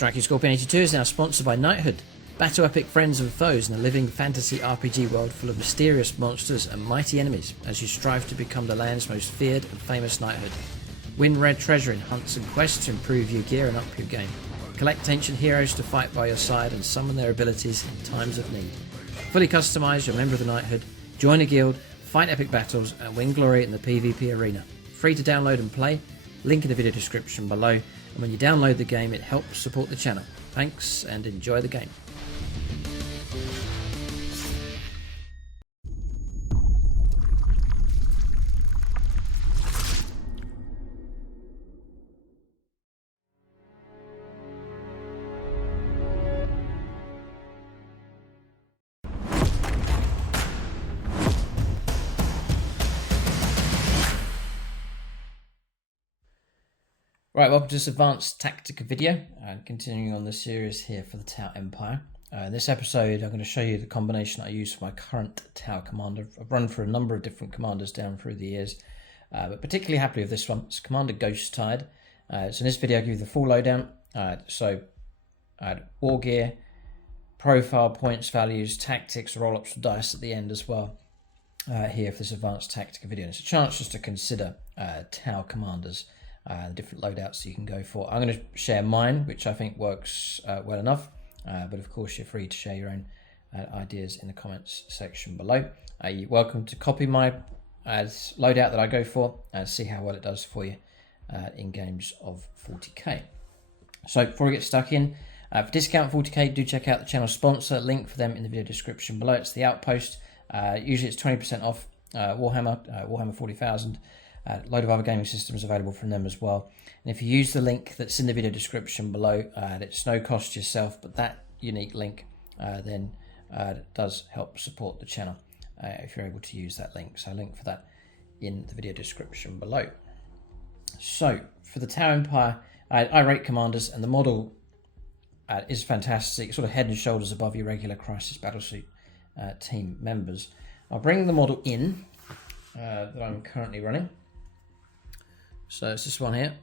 Striking Scorpion 82 is now sponsored by Knighthood. Battle epic friends and foes in a living fantasy RPG world full of mysterious monsters and mighty enemies as you strive to become the land's most feared and famous knighthood. Win rare treasure in hunts and quests to improve your gear and up your game. Collect ancient heroes to fight by your side and summon their abilities in times of need. Fully customise your member of the knighthood, join a guild, fight epic battles and win glory in the PvP arena. Free to download and play, link in the video description below, and when you download the game it helps support the channel. Thanks and enjoy the game. Right, welcome to this advanced Tactica video, continuing on the series here for the Tau Empire. In this episode I'm going to show you the combination I use for my current Tau commander. I've run through a number of different commanders down through the years, but particularly happy with this one. It's Commander Ghosttide. So in this video I'll give you the full lowdown. War gear, profile, points, values, tactics, roll-ups with dice at the end as well here for this advanced Tactica video. And it's a chance just to consider Tau commanders. Different loadouts you can go for. I'm going to share mine, which I think works well enough, but of course you're free to share your own ideas in the comments section below. You're welcome to copy my loadout that I go for and see how well it does for you in games of 40k. So before we get stuck in, for discount 40k, do check out the channel sponsor, link for them in the video description below. It's the Outpost. Usually it's 20% off Warhammer, Warhammer 40,000. A load of other gaming systems available from them as well. And if you use the link that's in the video description below, it's no cost to yourself, but that unique link then does help support the channel if you're able to use that link. So link for that in the video description below. So for the Tau Empire, I rate commanders, and the model is fantastic, sort of head and shoulders above your regular Crisis Battlesuit team members. I'll bring the model in that I'm currently running. So it's this one here,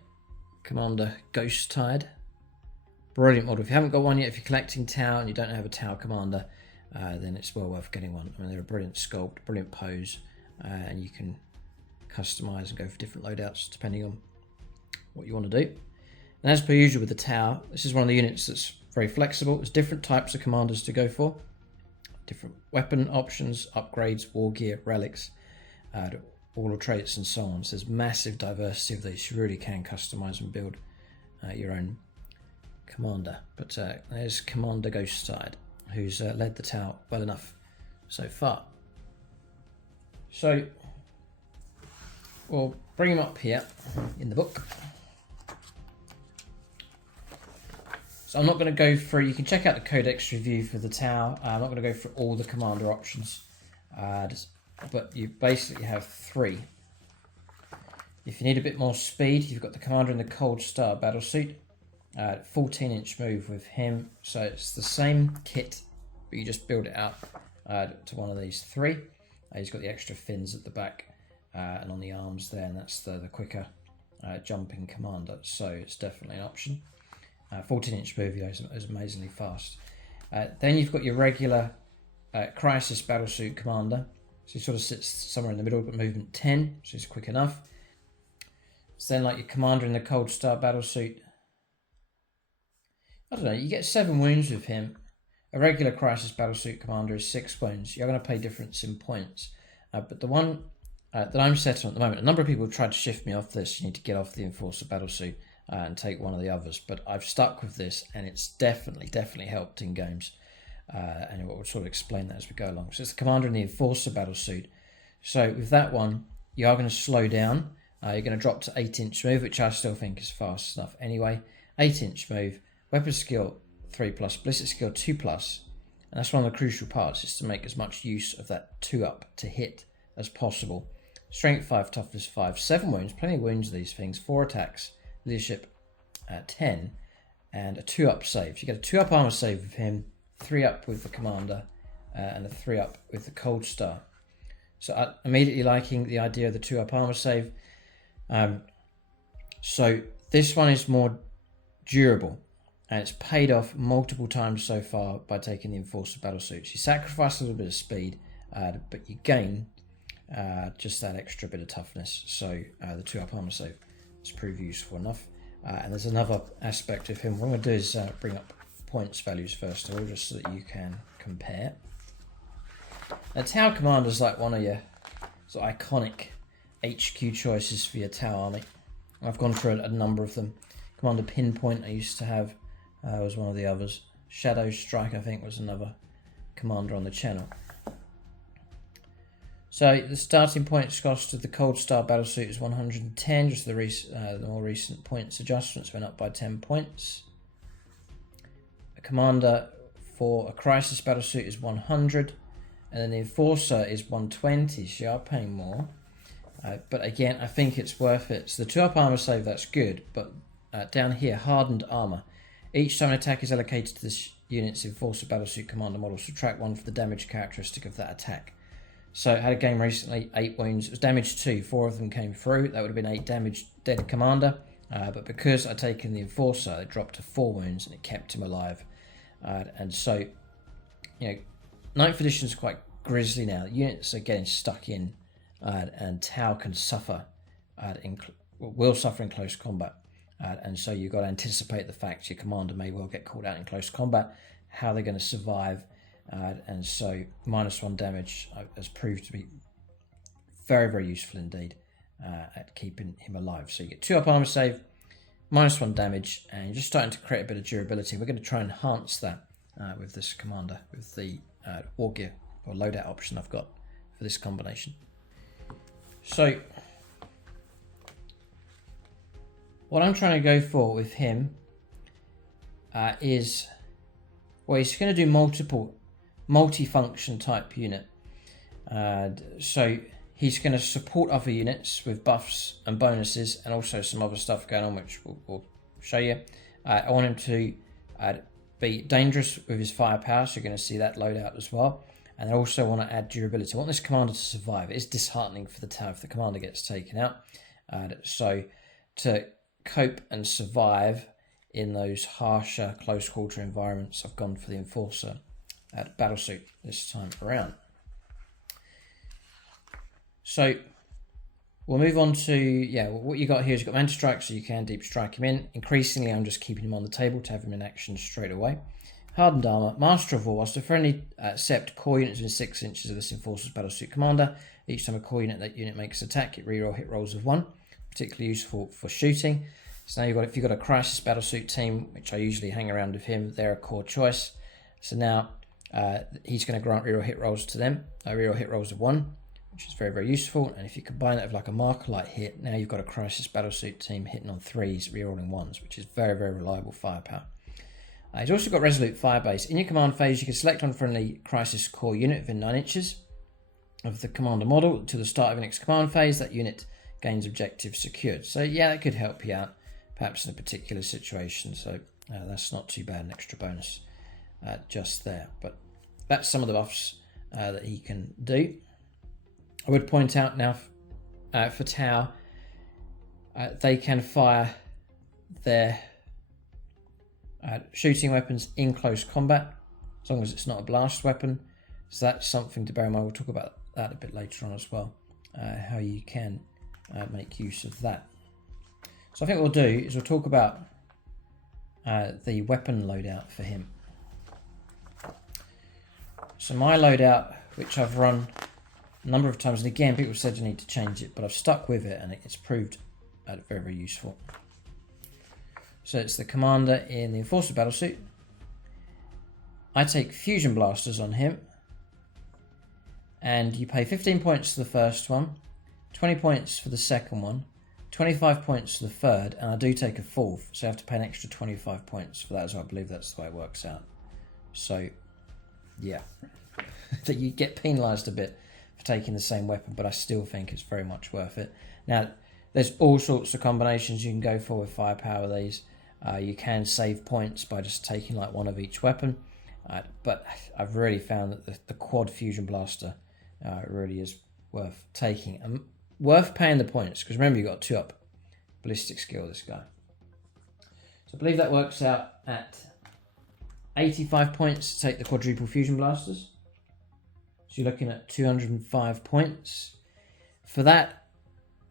Commander Ghosttide. Brilliant model. If you haven't got one yet, if you're collecting Tau and you don't have a Tau commander, then it's well worth getting one. I mean, they're a brilliant sculpt, brilliant pose, and you can customize and go for different loadouts depending on what you want to do. And as per usual with the Tau, this is one of the units that's very flexible. There's different types of commanders to go for, different weapon options, upgrades, war gear, relics, all the traits and so on. So there's massive diversity of these. You really can customize and build your own commander. But there's Commander Ghosttide, who's led the Tau well enough so far. So we'll bring him up here in the book. So I'm not going to go through, you can check out the Codex review for the Tau. I'm not going to go through all the commander options. But you basically have three. If you need a bit more speed, you've got the commander in the Cold Star Battlesuit, 14-inch move with him. So it's the same kit, but you just build it out to one of these three. He's got the extra fins at the back and on the arms there, and that's the quicker jumping commander. So it's definitely an option. 14-inch move is amazingly fast. Then you've got your regular Crisis Battlesuit commander. So he sort of sits somewhere in the middle, but movement 10, so he's quick enough. So then like your commander in the Cold Star Battlesuit, I don't know, you get 7 wounds with him. A regular Crisis Battlesuit commander is 6 wounds. You're going to pay difference in points. But the one that I'm set on at the moment, a number of people have tried to shift me off this. You need to get off the Enforcer Battlesuit and take one of the others. But I've stuck with this, and it's definitely helped in games. And we'll sort of explain that as we go along. So it's the commander in the Enforcer Battlesuit. So with that one, you are going to slow down. You're going to drop to 8-inch move, which I still think is fast enough anyway. 8-inch move, weapon skill 3+, ballistic skill 2+. And that's one of the crucial parts, is to make as much use of that 2-up to hit as possible. Strength 5, toughness 5, 7 wounds, plenty of wounds of these things, 4 attacks, leadership 10, and a 2-up save. So you get a 2-up armor save with him, 3-up with the commander, and a 3-up with the Cold Star. So I'm immediately liking the idea of the 2-up armor save. So this one is more durable. and it's paid off multiple times so far by taking the Enforcer Battlesuits. You sacrifice a little bit of speed, but you gain just that extra bit of toughness. So the 2-up armor save has proved useful enough. And there's another aspect of him. What I'm going to do is bring up points values first of all, just so that you can compare. Now, Tau Commander is like one of your sort of iconic HQ choices for your Tau army. I've gone through a number of them. Commander Pinpoint I used to have was one of the others. Shadow Strike I think was another commander on the channel. So the starting points cost of the Cold Star Battlesuit is 110. Just the more recent points adjustments went up by 10 points. A commander for a Crisis Battlesuit is 100. And then the Enforcer is 120, so you are paying more. But again, I think it's worth it. So the 2-up armor save, that's good. But down here, Hardened Armor. Each time an attack is allocated to this unit's Enforcer Battlesuit commander model, subtract 1 for the damage characteristic of that attack. So I had a game recently, 8 wounds. It was damage 2, 4 of them came through. That would have been 8 damage dead commander. But because I'd taken the Enforcer, it dropped to 4 wounds and it kept him alive. And so, you know, 9th edition is quite grisly now. Units are getting stuck in, and Tau can suffer, will suffer in close combat. And so you've got to anticipate the fact your commander may well get called out in close combat, how they're going to survive. And so -1 damage has proved to be very, very useful indeed at keeping him alive. So you get 2-up armor save, -1 damage, and you're just starting to create a bit of durability. We're going to try and enhance that with this commander, with the war gear or loadout option I've got for this combination. So what I'm trying to go for with him is, well, he's going to do multi-function type unit. So he's going to support other units with buffs and bonuses, and also some other stuff going on, which we'll show you. I want him to be dangerous with his firepower, so you're going to see that loadout as well. And I also want to add durability. I want this commander to survive. It's disheartening for the Tau if the commander gets taken out. So to cope and survive in those harsher close quarter environments, I've gone for the Enforcer Battlesuit this time around. So we'll move on to, what you got here is you've got Man to Strike, so you can deep strike him in. Increasingly, I'm just keeping him on the table to have him in action straight away. Hardened Armor, Master of War. Whilst a friendly accept core units within 6 inches of this Enforcer's Battlesuit commander, each time a core unit that unit makes an attack, it reroll hit rolls of 1. Particularly useful for shooting. So now if you've got a Crisis Battlesuit team, which I usually hang around with him, they're a core choice. So now he's going to grant reroll hit rolls to them. Reroll hit rolls of 1, which is very, very useful. And if you combine it with like a Marker Light hit, now you've got a Crisis Battlesuit team hitting on 3s, rerolling 1s, which is very, very reliable firepower. He's also got Resolute Firebase. In your command phase, you can select on friendly Crisis core unit within 9 inches of the commander model to the start of your next command phase. That unit gains objective secured. So yeah, that could help you out, perhaps in a particular situation. So that's not too bad, an extra bonus just there. But that's some of the buffs that he can do. I would point out now for Tau, they can fire their shooting weapons in close combat, as long as it's not a blast weapon. So that's something to bear in mind. We'll talk about that a bit later on as well, how you can make use of that. So I think what we'll do is we'll talk about the weapon loadout for him. So my loadout, which I've run a number of times, and again people said you need to change it, but I've stuck with it and it's proved very, very useful. So it's the commander in the Enforcer Battlesuit. I take Fusion Blasters on him, and you pay 15 points for the first one, 20 points for the second one, 25 points for the third, and I do take a fourth, so I have to pay an extra 25 points for that as well. I believe that's the way it works out. So, yeah, that you get penalised a bit for taking the same weapon, but I still think it's very much worth it. Now, there's all sorts of combinations you can go for with firepower these. You can save points by just taking like one of each weapon, but I've really found that the quad fusion blaster really is worth taking and worth paying the points, because remember, you've got a 2-up ballistic skill, this guy. So I believe that works out at 85 points to take the quadruple fusion blasters. So you're looking at 205 points. For that,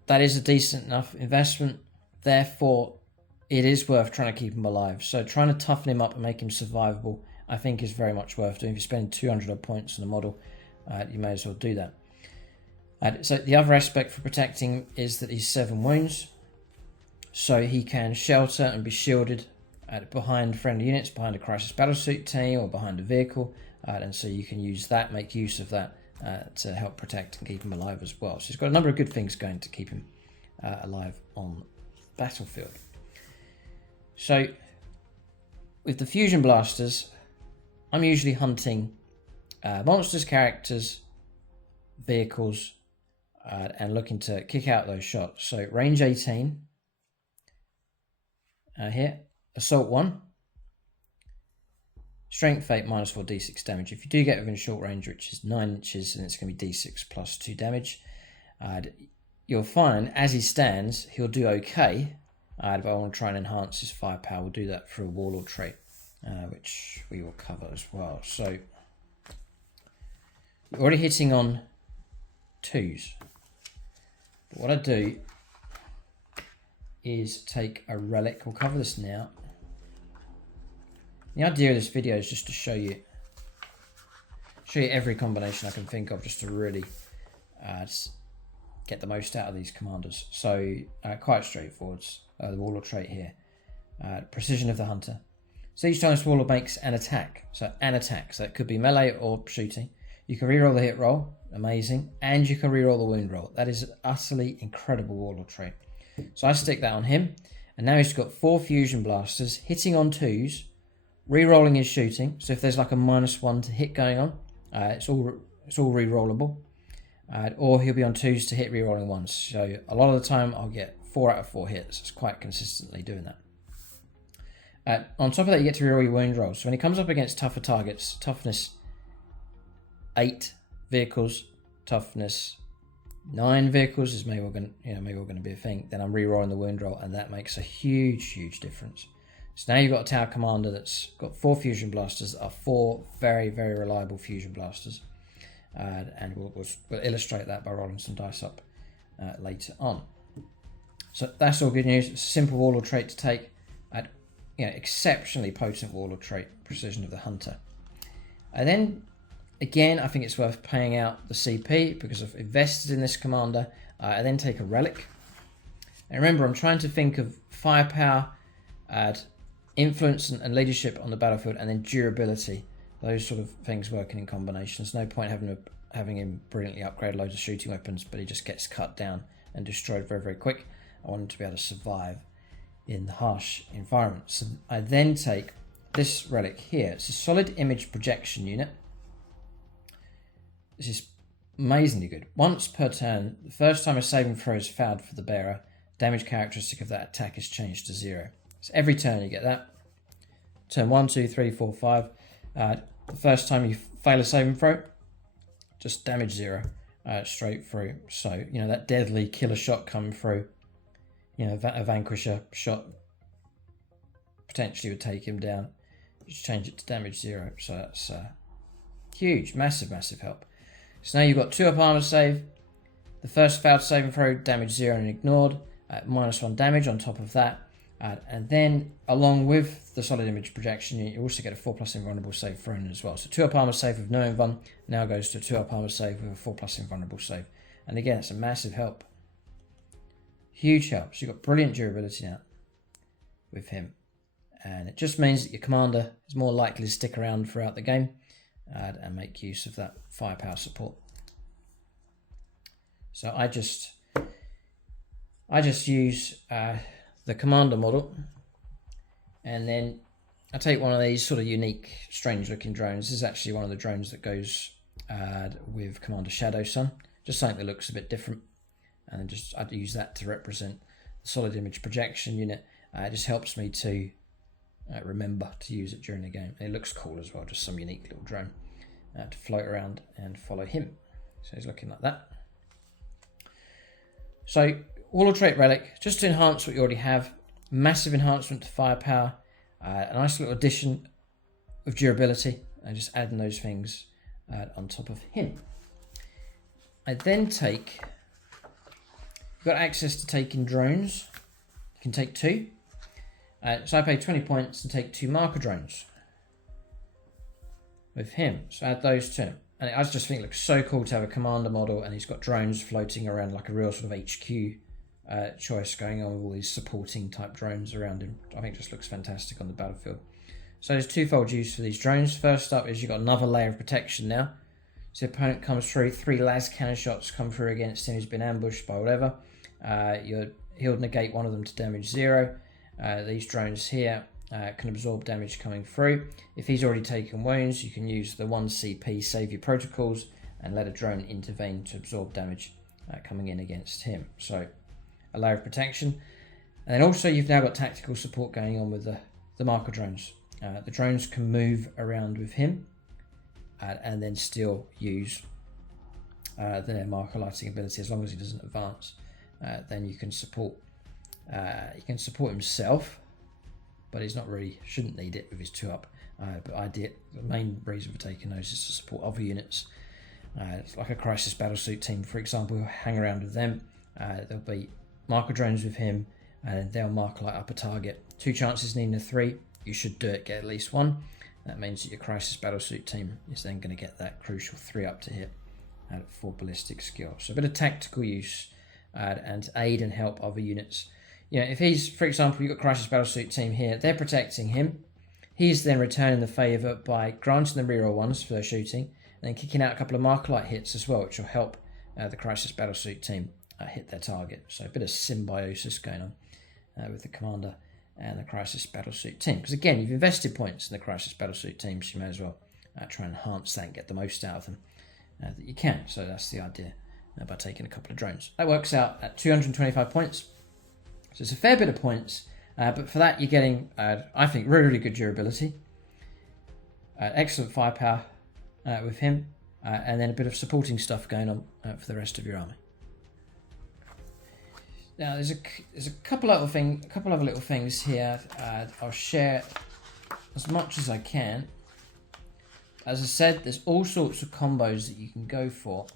that is a decent enough investment. Therefore, it is worth trying to keep him alive. So trying to toughen him up and make him survivable, I think is very much worth doing. If you're spending 200 odd points on a model, you may as well do that. So the other aspect for protecting is that he's 7 wounds. So he can shelter and be shielded behind friendly units, behind a crisis battlesuit team or behind a vehicle. And so you can use that, make use of that to help protect and keep him alive as well. So he's got a number of good things going to keep him alive on battlefield. So with the fusion blasters, I'm usually hunting monsters, characters, vehicles, and looking to kick out those shots. So range 18 here, assault 1, strength 8 minus 4 d6 damage. If you do get within short range, which is 9 inches, then it's going to be d6 plus 2 damage. You'll find as he stands, he'll do okay. But I want to try and enhance his firepower. We'll do that through a warlord trait, which we will cover as well. So you're already hitting on 2s. But what I do is take a relic. We'll cover this now. The idea of this video is just to show you every combination I can think of, just to really get the most out of these commanders. So quite straightforward. The warlord trait here, precision of the hunter. So each time this warlord makes an attack, so it could be melee or shooting, you can reroll the hit roll, amazing, and you can reroll the wound roll. That is an utterly incredible warlord trait. So I stick that on him, and now he's got 4 fusion blasters, hitting on 2s, rerolling his shooting. So if there's like a -1 to hit going on, it's all rerollable. Or he'll be on 2s to hit rerolling 1s. So a lot of the time I'll get 4 out of 4 hits. It's quite consistently doing that. On top of that, you get to reroll your wound rolls. So when he comes up against tougher targets, toughness 8 vehicles, toughness 9 vehicles is maybe going to be a thing. Then I'm rerolling the wound roll, and that makes a huge difference. So now you've got a tower commander that's got 4 fusion blasters that are 4 very reliable fusion blasters. And we'll illustrate that by rolling some dice up later on. So that's all good news. It's a simple warlord trait to take. Exceptionally potent warlord trait, precision of the hunter. And then again, I think it's worth paying out the CP because I've invested in this commander. I then take a relic. And remember, I'm trying to think of firepower, influence and leadership on the battlefield, and then durability. Those sort of things working in combination. There's no point having him brilliantly upgrade loads of shooting weapons, but he just gets cut down and destroyed very quick. I want him to be able to survive in the harsh environment. So I then take this relic here. It's a solid image projection unit. This is amazingly good. Once per turn, the first time a saving throw is failed for the bearer, damage characteristic of that attack is changed to 0. So every turn you get that. Turn 1, 2, 3, 4, 5. The first time you fail a saving throw, just damage 0 straight through. So, that deadly killer shot coming through, a vanquisher shot potentially would take him down. You just change it to damage 0. So that's huge, massive help. So now you've got 2 up armor save. The first failed saving throw, damage 0 and ignored, -1 damage on top of that. And then, along with the solid image projection, you also get a 4+ invulnerable save thrown in as well. So 2 up armor save with no invuln now goes to a 2 up armor save with a 4+ invulnerable save. And again, it's a massive help. Huge help. So you've got brilliant durability now with him. And it just means that your commander is more likely to stick around throughout the game and make use of that firepower support. So I just use the commander model, and then I take one of these sort of unique, strange looking drones. This is actually one of the drones that goes with Commander Shadow Sun, just something that looks a bit different, and then I'd use that to represent the solid image projection unit. It just helps me to remember to use it during the game. It looks cool as well, just some unique little drone to float around and follow him. So he's looking like that. So warlord trait relic, just to enhance what you already have. Massive enhancement to firepower. A nice little addition of durability, and just adding those things on top of him. I then take, you've got access to taking drones. You can take 2. So I pay 20 points and take 2 marker drones with him. So add those to him. And I just think it looks so cool to have a commander model, and he's got drones floating around like a real sort of HQ choice going on with all these supporting type drones around him. I think it just looks fantastic on the battlefield. So there's twofold use for these drones. First up is you've got another layer of protection now. So the opponent comes through, 3 las cannon shots come through against him, he's been ambushed by whatever. He'll negate one of them to damage 0. These drones here can absorb damage coming through. If he's already taken wounds, you can use the 1 CP save your protocols and let a drone intervene to absorb damage coming in against him. So a layer of protection. And then also you've now got tactical support going on with the marker drones. The drones can move around with him and then still use their marker lighting ability as long as he doesn't advance. Then you can support himself, but he's not really, shouldn't need it with his 2-up. But the main reason for taking those is to support other units. It's like a crisis battlesuit team, for example, hang around with them. There'll be marker drones with him, and they'll mark light up a target. 2 chances needing a 3. You should do it, get at least 1. That means that your crisis battlesuit team is then going to get that crucial 3-up to hit for ballistic skill. So a bit of tactical use and aid and help other units. You know, if he's, for example, you've got crisis battlesuit team here, they're protecting him. He's then returning the favour by granting the reroll 1s for their shooting, and then kicking out a couple of marker light hits as well, which will help the crisis battlesuit team hit their target. So a bit of symbiosis going on with the commander and the crisis battlesuit team. Because again, you've invested points in the crisis battlesuit team, so you may as well try and enhance that and get the most out of them that you can. So that's the idea by taking a couple of drones. That works out at 225 points. So it's a fair bit of points, but for that you're getting, I think, really, really good durability. Excellent firepower with him, and then a bit of supporting stuff going on for the rest of your army. Now there's a couple other little things here. I'll share as much as I can. As I said, there's all sorts of combos that you can go for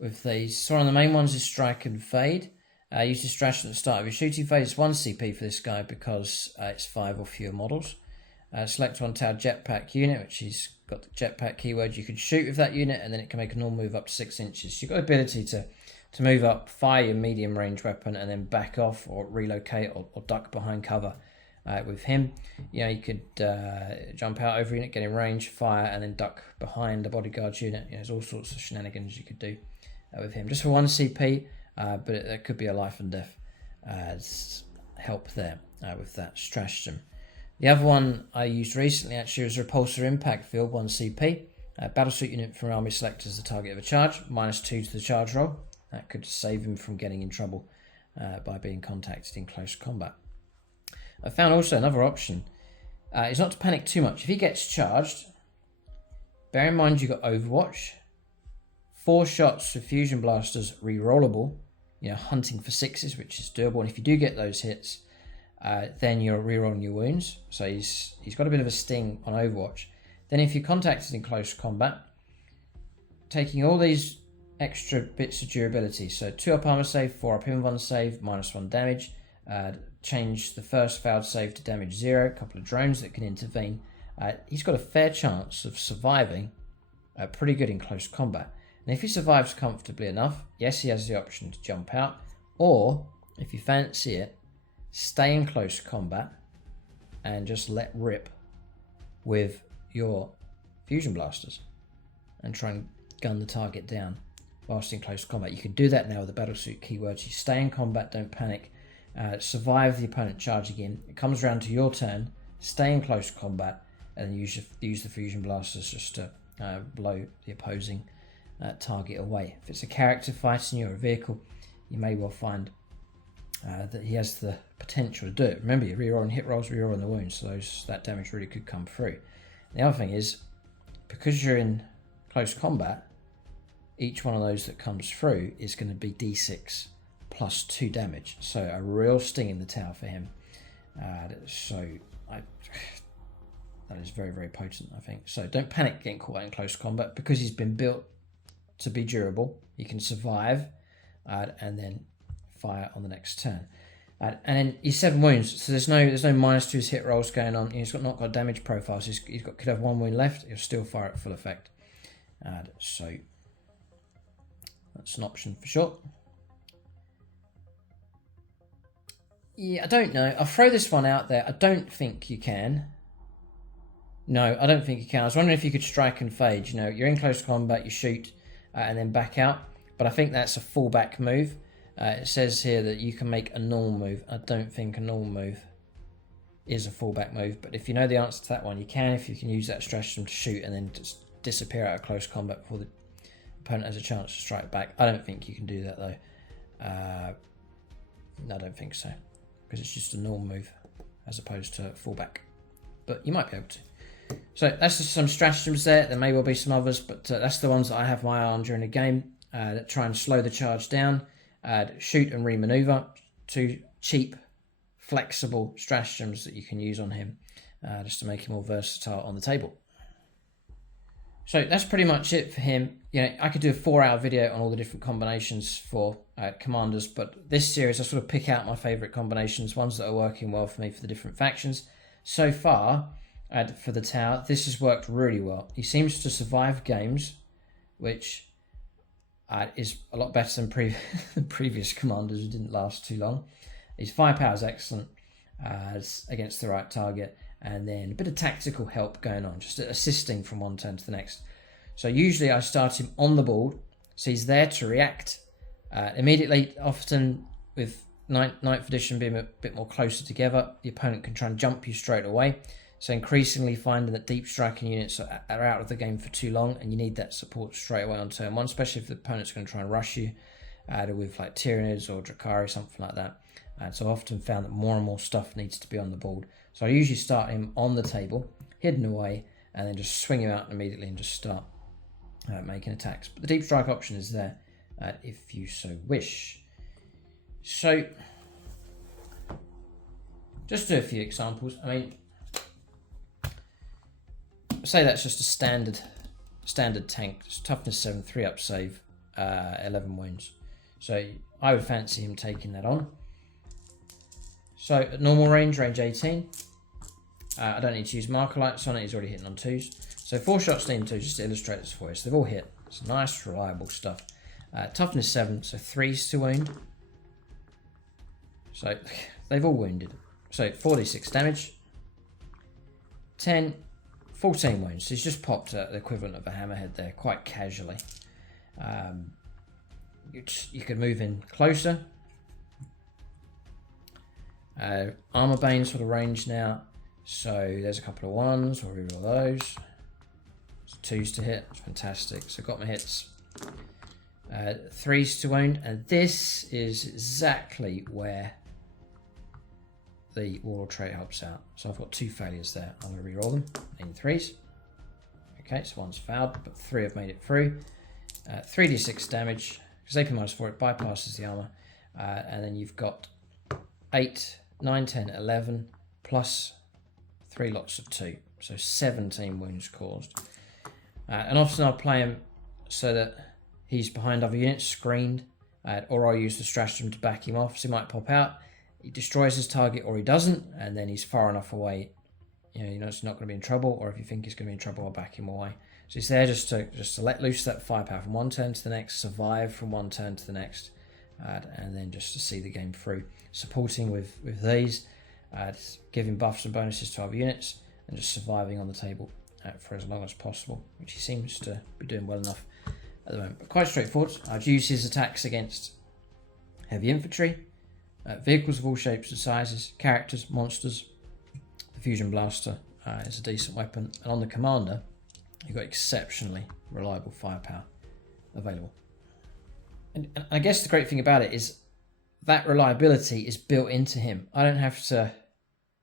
with these. So one of the main ones is strike and fade. Use this strategy at the start of your shooting phase. It's 1 CP for this guy because it's 5 or fewer models. Select one tile jetpack unit, which has got the jetpack keyword. You can shoot with that unit, and then it can make a normal move up to 6 inches. So you've got the ability to move up, fire your medium range weapon, and then back off or relocate or duck behind cover with him. You know, you could jump out over a unit, get in range, fire, and then duck behind the bodyguard unit. You know, there's all sorts of shenanigans you could do with him. Just for 1 CP, but there could be a life and death help there with that stratagem. The other one I used recently actually was Repulsor Impact Field, 1 CP. Battlesuit unit from army selectors the target of a charge, -2 to the charge roll. That could save him from getting in trouble by being contacted in close combat. I found also another option is not to panic too much. If he gets charged, bear in mind you've got Overwatch, 4 shots with fusion blasters rerollable, you know, hunting for 6s, which is doable. And if you do get those hits, then you're rerolling your wounds. So he's got a bit of a sting on Overwatch. Then if you're contacted in close combat, taking all these extra bits of durability, so 2-up armor save, 4-up invuln save, -1 damage, change the first failed save to damage 0, a couple of drones that can intervene. He's got a fair chance of surviving pretty good in close combat. And if he survives comfortably enough, yes, he has the option to jump out, or if you fancy it, stay in close combat and just let rip with your fusion blasters and try and gun the target down whilst in close combat. You can do that now with the battlesuit keywords. You stay in combat, don't panic, survive the opponent charging in. It comes around to your turn, stay in close combat, and use the fusion blasters just to blow the opposing target away. If it's a character fighting you or a vehicle, you may well find that he has the potential to do it. Remember, you're rerolling hit rolls, rerolling the wounds, so that damage really could come through. The other thing is, because you're in close combat, each one of those that comes through is going to be d6 plus 2 damage, so a real sting in the tail for him. That is very, very potent, I think. So don't panic getting caught out in close combat, because he's been built to be durable. He can survive and then fire on the next turn. And then he's 7 wounds, so there's no minus to his hit rolls going on. He's not got damage profiles. Could have 1 wound left. He'll still fire at full effect. So that's an option for sure. Yeah, I don't know. I'll throw this one out there. I don't think you can. No, I don't think you can. I was wondering if you could strike and fade. You know, you're in close combat, you shoot, and then back out. But I think that's a fallback move. It says here that you can make a normal move. I don't think a normal move is a fallback move. But if you know the answer to that one, you can. If you can use that stratagem to shoot and then just disappear out of close combat before the opponent has a chance to strike back. I don't think you can do that, though. No, I don't think so. Because it's just a normal move as opposed to fallback. But you might be able to. So that's just some stratagems there. There may well be some others, but that's the ones that I have my eye on during the game that try and slow the charge down, shoot and remaneuver. 2 cheap, flexible stratagems that you can use on him just to make him more versatile on the table. So that's pretty much it for him. You know, I could do a 4-hour video on all the different combinations for commanders, but this series I sort of pick out my favourite combinations, ones that are working well for me for the different factions. So far, for the Tau, this has worked really well. He seems to survive games, which is a lot better than previous commanders who didn't last too long. His firepower is excellent against the right target, and then a bit of tactical help going on, just assisting from one turn to the next. So usually I start him on the board, so he's there to react immediately. Often with 9th edition being a bit more closer together, the opponent can try and jump you straight away. So increasingly finding that deep striking units are out of the game for too long, and you need that support straight away on turn 1, especially if the opponent's going to try and rush you with like Tyranids or Drakari, something like that. And so I often found that more and more stuff needs to be on the board. So I usually start him on the table, hidden away, and then just swing him out immediately and just start making attacks. But the deep strike option is there if you so wish. So just do a few examples. I mean, say that's just a standard tank, just toughness 7, 3 up save, 11 wounds. So I would fancy him taking that on. So at normal range 18. I don't need to use marker lights on it, he's already hitting on 2s. So 4 shots lean 2, just to illustrate this for you. So they've all hit. It's nice, reliable stuff. Toughness 7, so 3s to wound. So they've all wounded. So 46 damage. 10, 14 wounds. So he's just popped the equivalent of a hammerhead there, quite casually. You could move in closer. Armor Bane sort of range now. So there's a couple of 1s, we'll reroll those. 2s to hit, it's fantastic. So got my hits. 3s to wound, and this is exactly where the Warlord trait helps out. So I've got 2 failures there. I'm going to reroll them in 3s. Okay, so 1's fouled, but 3 have made it through. 3d6 damage, because AP -4, it bypasses the armor. And then you've got 8, 9, 10, 11, plus 3 lots of 2. So 17 wounds caused. And often I'll play him so that he's behind other units, screened, or I'll use the stratagem to back him off. So he might pop out, he destroys his target, or he doesn't, and then he's far enough away, you know he's not going to be in trouble, or if you think he's going to be in trouble, I'll back him away. So he's there just to let loose that firepower from one turn to the next, survive from one turn to the next, and then just to see the game through. Supporting with these, giving buffs and bonuses to other units, and just surviving on the table for as long as possible, which he seems to be doing well enough at the moment. But quite straightforward. I'd use his attacks against heavy infantry, vehicles of all shapes and sizes, characters, monsters. The Fusion Blaster is a decent weapon, and on the commander, you've got exceptionally reliable firepower available. And I guess the great thing about it is that reliability is built into him. I don't have to,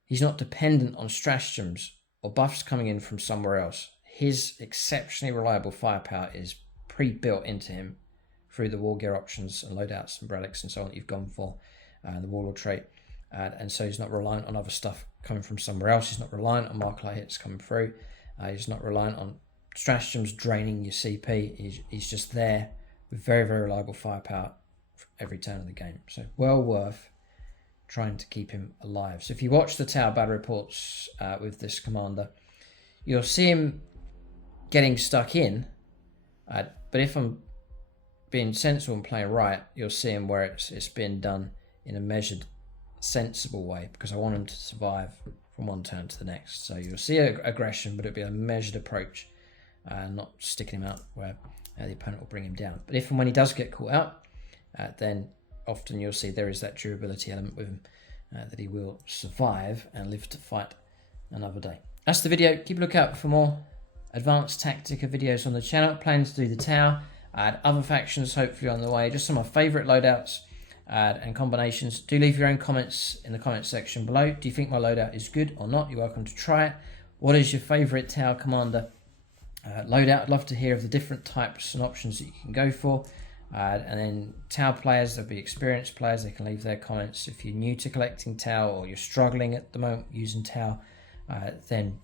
he's not dependent on stratagems or buffs coming in from somewhere else. His exceptionally reliable firepower is pre-built into him through the war gear options and loadouts and relics and so on that you've gone for, and the Warlord trait. and so he's not reliant on other stuff coming from somewhere else. He's not reliant on mark light hits coming through. He's not reliant on stratagems draining your CP. He's just there with very, very reliable firepower every turn of the game. So well worth trying to keep him alive. So if you watch the Tower battle reports with this commander, you'll see him getting stuck in, but if I'm being sensible and playing right, you'll see him where it's been done in a measured, sensible way, because I want him to survive from one turn to the next. So you'll see aggression, but it'll be a measured approach, not sticking him out where the opponent will bring him down. But if and when he does get caught out, then often you'll see there is that durability element with him, that he will survive and live to fight another day. That's the video. Keep a lookout for more advanced Tactica videos on the channel. Plans to do the Tower, other factions hopefully on the way. Just some of my favourite loadouts and combinations. Do leave your own comments in the comments section below. Do you think my loadout is good or not? You're welcome to try it. What is your favourite Tower Commander loadout? I'd love to hear of the different types and options that you can go for. And then Tower players, there'll be experienced players, they can leave their comments. If you're new to collecting Tower or you're struggling at the moment using Tower, then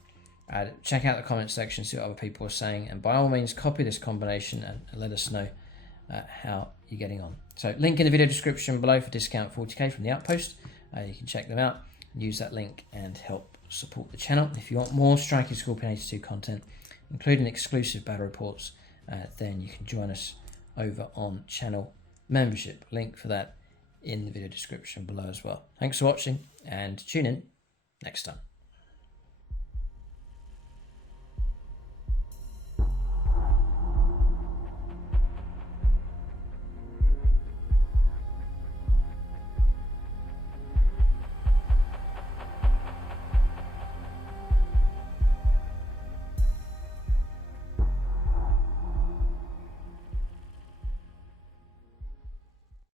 check out the comment section, see what other people are saying, and by all means copy this combination and let us know how you're getting on. So link in the video description below for discount 40k from the Outpost. You can check them out, use that link and help support the channel. If you want more Striking Scorpion 82 content, including exclusive battle reports, then you can join us over on channel membership. Link for that in the video description below as well. Thanks for watching and tune in next time.